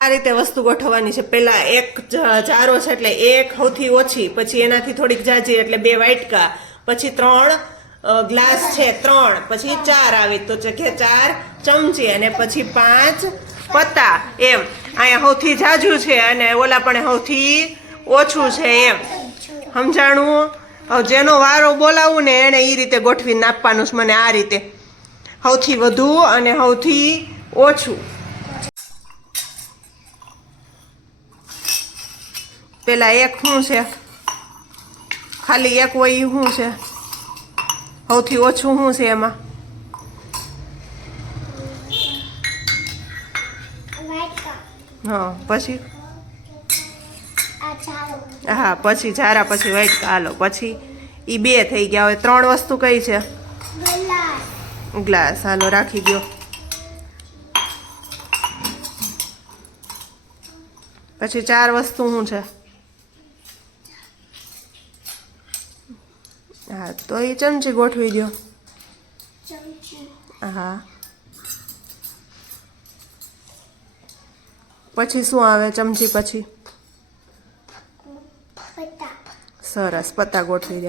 આ રીતે વસ્તુ ગોઠવવાની છે। પહેલા એક જારો છે એટલે એક સૌથી ઓછી, પછી એનાથી થોડીક જાજી એટલે 2 વાટકા, પછી 3 ગ્લાસ છે 3, પછી 4 આવી તો કે 4 ચમચી, અને પછી 5 પત્તા એમ। અહીંયા સૌથી જાજુ છે અને ઓલા પણ સૌથી ઓછું છે એમ, સમજાણું? હવે જેનો વારો બોલાવું ને એને એ રીતે ગોઠવીને નાખવાનું છે મને, આ રીતે સૌથી વધુ અને સૌથી ઓછું। પેલા એક શું છે, ખાલી એક હોય એ શું છે, સૌથી ઓછું શું છે એમાં? હા પછી હા પછી જારા, પછી વાટકા, હાલો પછી એ 2 થઈ ગયા। હવે 3 વસ્તુ કઈ છે? ગ્લાસ, હાલો રાખી દો। પછી 4 વસ્તુ શું છે? હા તો એ ચમચી ગોઠવી દો। હા પછી શું આવે ચમચી પછી? સરસ, પત્તા ગોઠવી દો।